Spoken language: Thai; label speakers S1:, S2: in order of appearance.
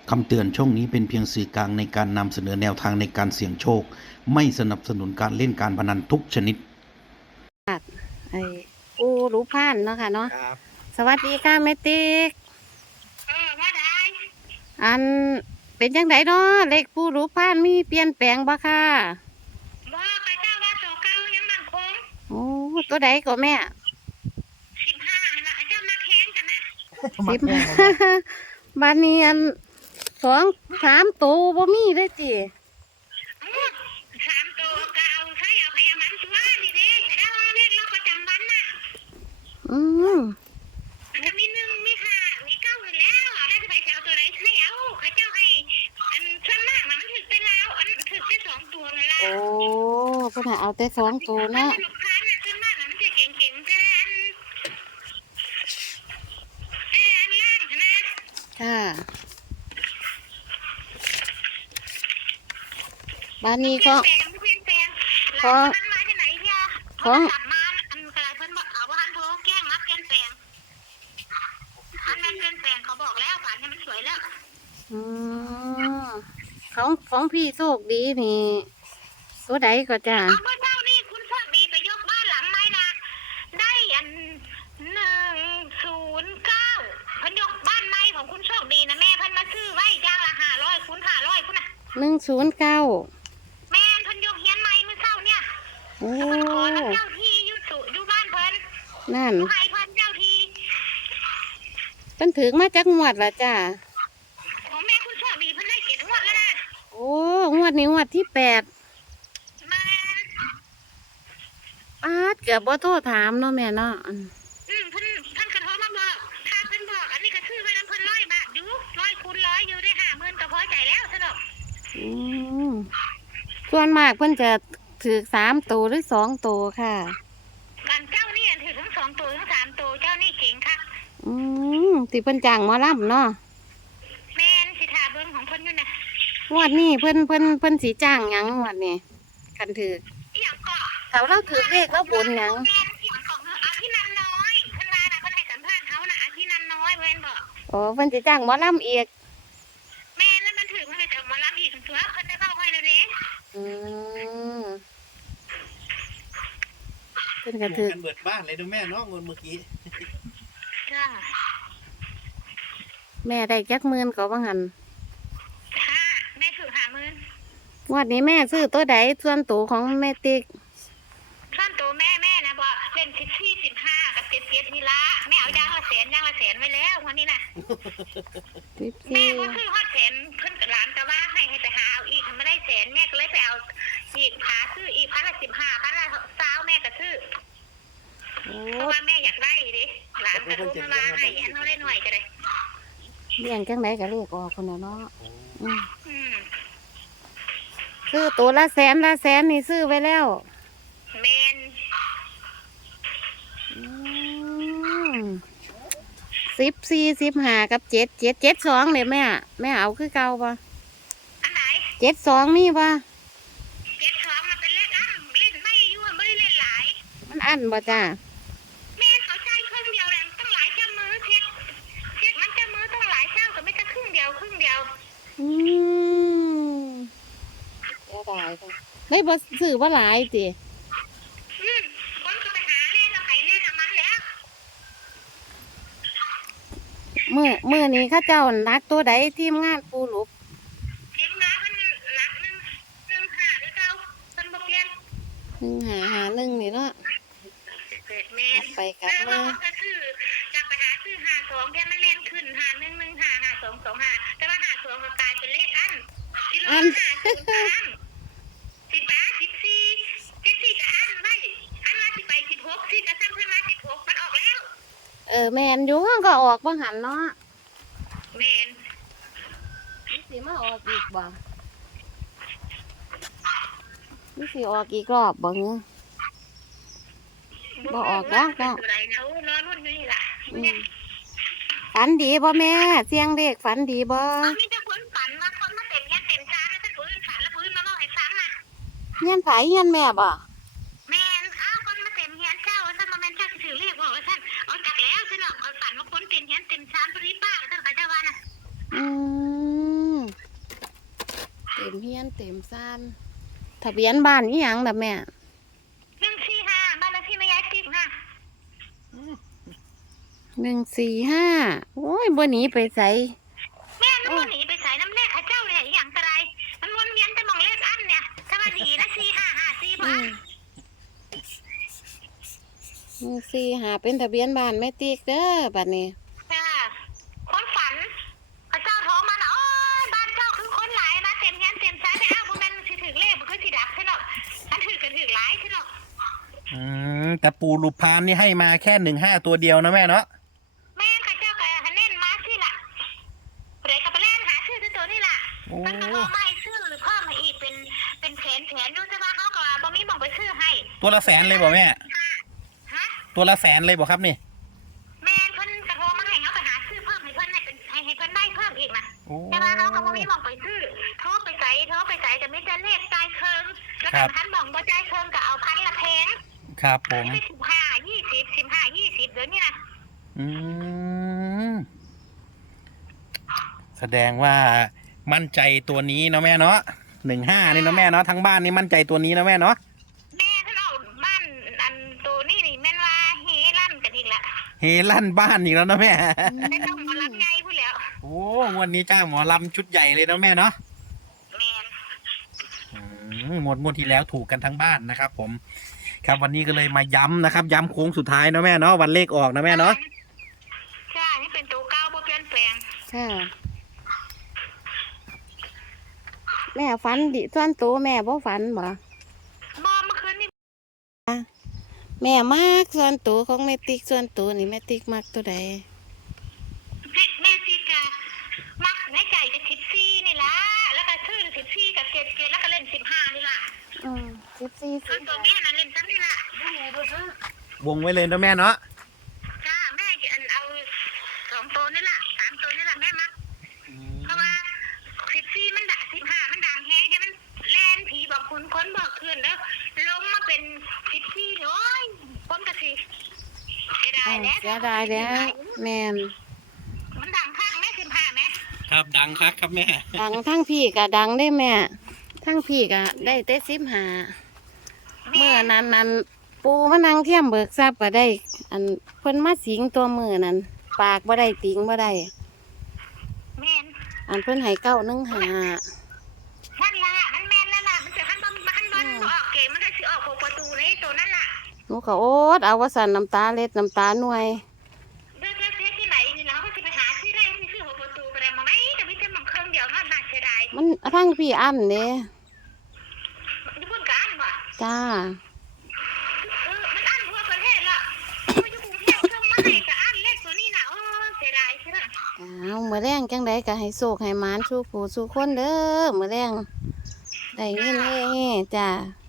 S1: คำเตือนช่องนี้เป็นเพียงสื่อกลางในการนำเสนอแนวทางในการเสี่ยงโชคไม่สนับสนุนการเล่นการพนันทุกชนิด
S2: ไอ้ปูรู้พานเนาะค่ะเนาะ
S3: ครับ
S2: สวัสดีค่ะแม่ติ๊ก
S4: ว่าได้
S2: อันเป็นจังไดเนาะเลขปูรู้พานมีเปลี่ยนแปลงบ่ค่ะ
S4: ว่าข้าเจ้าว่าโตเก้ายังมั่นคง
S2: โอ้ตัวใดก็แม่
S4: 15ละข้าเจ้ามาแข่งกันนะ
S3: มา
S2: สิบ
S3: แข่ง
S2: บ้านนี้อันสองสามตัวบ่มีเลยจิ
S4: 3 ตัวก็เอาใช้เอาไปเอามันตัวนี่เด้แต่เราเรียกเราประจำวันน่ะ
S2: อืม
S4: มันจะมี1มี5มี9อยู่แล้วแล้วจะไปเอาตัวไหนให้เอาข้าเจ้าให้อันส่วนมากมันถึกไปแล้วอันถึกไป2ตัวนั่นล่ะ
S2: โอ้เพิ่นให้เอาแต่สองตัวเนาะ
S4: ลูกค้าน่ะส่วนมากมันจะเก่งๆแต่อันล่างนะ
S2: ค่ะบ้านนี้ก็
S4: เปลี่ยนแปลง
S2: ของ
S4: มันมาที่ไหนเนี่ย
S2: ของ
S4: กลับมาอันกระไรเพิ่นบอกเอาว่าอันโทรแกล้งมาเปลี่ยนแปลงอันนั้นเปลี่ยนแปลงเขาบอกแล้วป่านนี้มันสวยแล้ว
S2: อืมของพี่โชคดีนี่ตัวใดก็จ้า
S4: เอาเมื่อเช้านี่คุณโชคดีไปยกบ้านหลังไม้นะได้อัน109เพิ่นยกบ้านไม้ของคุณโชคดีนะแม่เพิ่นมาซื้อไว้จ้างละ500คูณ500พุ่นน่ะ
S2: 109
S4: แม่นเพิ่นยกเฮียนไม้เมื่อเช้าเนี่ย
S2: โอ้
S4: แล้วเพิ่นขอน้ำเจ้าที่อยู่บ้านเพิ่น
S2: นั่น
S4: ให้เพิ่นเจ้าที่
S2: เพิ่นถึงมาจากงวดละจ้า
S4: ของแม่คุณโชคดีเพิ่นได้7 งวดแล้วนะ
S2: โอ้งวดนี้งวดที่8
S4: แม่น
S2: เกือบบ่โทรถามเนาะแม่เนาะ
S4: เพิ่นกระโทรมาบอกถ้าเพิ่นบอกอันนี้ก็ซื้อไว้นำเพิ่น100 บาทอยู่100คูณ100อยู่ได้50,000ก็พอใจแล้วซะดอก
S2: อืมส่วนมากเพิ่นจะถือ3ตัวหรือ2ตัวค่ะ
S4: กันเจ้านี่ถือทั้ง2 ตัวทั้ง3 ตัวเจ้านี่เก่งคัก
S2: อืมที่เพิ่นจ้างหมอลำเนาะ
S4: แม่นสิท่าเบิ่งของเพิ่นอยู่น่ะ
S2: งวดนี้เพิ่นสิจ้างหยังงวดนี้คันถือ
S4: อีหยังก็
S2: ถ้าเราถือเลขเราบนหยัง
S4: แม่นอีหยังของอาพี่นันน้อยเพิ่นว่าน่ะเพิ่นให้สัมภาษณ์เฮาน่ะอาพี่นันน้อยเพิ่นบอก
S2: โอ้เพิ่นสิจ้างหมอลำอีก
S4: แม่นแล้วมันถือมันก็จะมารับอีกตัวเพิ่นได้เว้าไว้แล้วเด้
S2: อืมเพิ่นก็
S3: ถู
S2: ถื
S3: ก
S2: อ
S3: กันเบิดบ้านเลยดูแม่เนาะเงินเมื่อกี้
S4: จ้า
S2: แม่ได้จักหมื่นก็ว่าหั่น
S4: ค่ะแม่ถือ50,000
S2: งวดนี้แม่ซื้อตัวใดส่วนตัวของแม่ติ๊ก
S4: ท่านตัวแม่นะบอกเล่น14 15กับ77นี่ละแม่เอาอย่างละแสนไว้แล้ววันนี้น่ะ แม่ก็คือฮอดแสนเพิ่นกับหลานก็ว่าให้ไปหาเอาอีกไม่ได้แสนแม่ก็เลยไปเอาอีกหาซื้ออีก1,015 1,020แม่ก็ซื้อ
S2: โอ้
S4: เพราะว่าแม่อยากได้ดิหลานก็รู้มาว่าให้อันเขาได้หน่อยก็ได้
S2: เลี้ยงจังไดก็เลขออกคนน่ะเนาะอืม
S4: อืม
S2: ซื้อตัวละแสนนี่ซื้อไว้แล้ว
S4: แมน
S2: 14 15กับ7 7 7 2เนี่ยแม่เอาคือเก่าปะ
S4: อันไหน
S2: 72มีปะ
S4: 72มันเป็นเลขอ้ำเล่นไม่ยั่วไม่ได้เล่นหลาย
S2: มันอันบ่จ้า
S4: แม่เขาใช้ครึ่งเดียวแรงตั้งหลายเจ้ามือเช็ดมันเจ้ามือตั้งหลายเจ้าก็ไม่ใช่ครึ่งเดียว
S2: อืมเสียดายจังได้บ่ซื้อบ่หลายติ
S4: คนก็ไปหาเล่นแล้วไขเล่นมันแล้ว
S2: มื้อนี้เขาเจ้านักตัวใดทีมงานปูหลุบ
S4: ทีมงานมันหลัก1 1 5หรือเก้ามันบ่เปลี่ยน
S2: 1551นี่เนาะ
S4: แม่
S2: กลับไปกลับ
S4: แล้ว
S2: มา
S4: มันก็คือจากไปหาซื้อ52แกมันเล่นขึ้น51155225แต่ว่า52มันกลายเป็นเลขอันที่เราหาคืออัน14ก็อันไว้อันมาสิไป16สิก็ซ้ำเพิ่นมา16มันออกแล้ว
S2: แม่นอยู่ก็ออกบ่หันเนาะ
S4: แม่น
S2: มันสิมาออกอีกบ่มันสิออกอีกรอบบ่เงี้ย บ่ออกแล้วเนาะ
S4: ตัวใดนะโอ้รอรุ่นอยู่นี่ล่ะ
S2: ฝันดีบ่แม่เสียงเด็กฝันดีบ่
S4: มีแต่คนฝันว่าคนมาเต็มยันเต็มจานแล้วถ้าคนฝันแล้วคนมาเล่าให้ฟังน่ะ
S2: เฮียนไผเฮียนแม่บ่
S4: แม่นอ้าวคนมาเต็มเฮียนเจ้าท่านมาแม่นเจ้าสิถือเรียกบอกว่าท่านเอาจากแล้วฉันหรอกเอาฝันว่าคนเต็มเฮียนเต็มชานปริป้าท่านก็จะว่าน่ะ
S2: อืมยนเต็มซ่านทะเบียนบ้านอีหยังล่ะแม่
S4: 145บ้านเลขที่แม่ยายติ๊กนะ
S2: 145โอ้ยบ่หนีไปไส
S4: แม่มันวนหนีไปใส่น้ำเลขข้าเจ้าเนี่ยอหย่างไรมันวนเวียนแต่มองเลขอันเนี่ยสวัสดีนะ4554บ่
S2: 145เป็นทะเบียนบ้านแม่ติ๊กเด้อบัดนี้
S4: จ้าคนฝันข้าเจ้าโทรมาน่ะโอ้ยบ้านเจ้าคือคนหลายนะเต็มเงินเต็มซ้ายแต่อ้าวบ่แม่นสิถึงเลขบ่คือสิดักใช่หรอกอันถือก็ถือหลายใช่หรอก
S1: แต่ปู่รูปานนี่ให้มาแค่15ตัวเดียวนะแม่เนาะ
S4: แม่ข้าเจ้าก็เน้นมาสิล่ะเดี๋ยวก็ไปเล่นหาชื่อตัวนี่ล่ะ
S1: โอ้
S4: มันก็บ่ไม่ชื่อหรือเพิ่มมาอีกเป็นแผนอยู่แต่ว่าเขาก็บ่มีหม่องไปชื่อให้
S1: ตัวละแสนเลยบ่แม่
S4: ฮะ
S1: ตัวละแสนเลยบ่ครับนี่
S4: แม่เพิ่นกระโทรมาให้เขาไปหาชื่อเพิ่มให้เพิ่นให้เพิ่นได้เพิ่มอีกนะ
S1: โอ้
S4: แต่ว่าเขาก็บ่มีหม่องไปชื่อโทรไปใส่จะไม่ได้เลขจ่ายเคิงแล้วก็พันหม่องบ่จ่ายเคิงก็เอาพันละแพง
S1: ครับผม
S4: ไม่15 20 15 20เดี๋ยวนี้นะ
S1: อืมแสดงว่ามั่นใจตัวนี้เนาะแม่เนาะ15นี่เนาะแม่เนาะทั้งบ้านนี่มั่นใจตัวนี้นะแม่เนาะ
S4: แม่ท่านเอาบ้านอันตัวนี่แม่นว่าเฮลั่นกันอีกละ
S1: เฮลั่นบ้านอีกแล้วนะแม่
S4: ไม่ต้องมารับไงพูดแล้ว
S1: โอ้วันนี้จ้างหมอลำชุดใหญ่เลยนะแม่เนาะ
S4: แม่น
S1: งวดที่แล้วถูกกันทั้งบ้านนะครับผม ครับวันนี้ก็เลยมาย้ำนะครับ ย้ำโค้งสุดท้ายนะแม่เนาะวันเลขออกนะแม่เนาะ
S4: ใช่นี่เป็นตัวเก้าบ่เปลี่ยนแปลง
S2: ค่ะแม่ฝันดิส่วนตัวแม่บ่ฝันบ่
S4: บ่เมื่อคืนนี่
S2: แม่มากส่วนตัวของแม่ติ๊กส่วนตัวนี่แม่ติ๊กมักตัวใด
S4: แม่ซีกะมักในใจจะ14นี่ล่ะแล้วก็ชื่อ14กับ77แล้วก็เล่น15นี่ล่ะ
S2: 14
S4: คือตัวแม่น่ะเล่นซ้ำนี่ล่ะ
S1: วงไว้เลยนะแม่เนาะ
S4: จ้าแม่จะเอา2ตัวนี่ล่ะ3ตัวนี่ล่ะแม่มักเพราะว่า14มันดัง15มันดังแฮงใช่มันแล่นผีบอกคนบอกคืนแล้วลงมาเป็น14โอ้ยคนก็สิเสียดายแล้ว
S2: เสียดายแล้วแม่น
S4: มันดังข้างแม่15แม่
S1: ครับดังครับแม่
S2: ดังทั้งพี่ก็ดังได้แม่ทั้งพี่ก็ได้แต่15เมื่อนั้นปูมานั่งเทียมเบิกทรัพย์ก็ได้ อันเพิ่นมาสิงตัวมือนั้นปากบ่ได้ติงบ่ได้
S4: แม่น
S2: อันเพิ่นให้915
S4: นั่นล่ะมันแม่นแล้วล่ะมันจะขั้นบอลออกเกมมันได้สิออก6ประตูเลยตัวนั่นล่ะ
S2: หนูก็โอ๊ตเอาว่าสั่นน้ำตาเล็ดน้ำตาหน่วย
S4: เลือกที่ไหนนี่เนาะก็สิไปหาที่ได้ที่ซื้อ6ประตูก็ได้มาไหมแต่ไม่ใช่มันเครื่องเดียวเท่านั้นเสียดาย
S2: มันทั้งพี่อันเด้
S4: ญี่ปุ่นก็อันบ่
S2: จ้า
S4: มันอันทั่วประเทศละมันอยู่กรุงเทพเครื่องมาให้ก็อันเลขตัวนี้น่ะโอ้เสียดายใช่ไหม
S2: เอามื้อแรงจังไดก็ให้โชคให้หมานสู่ผู้สู่คนเด้อมื้อแรงได้เงินเฮ้ๆจ้า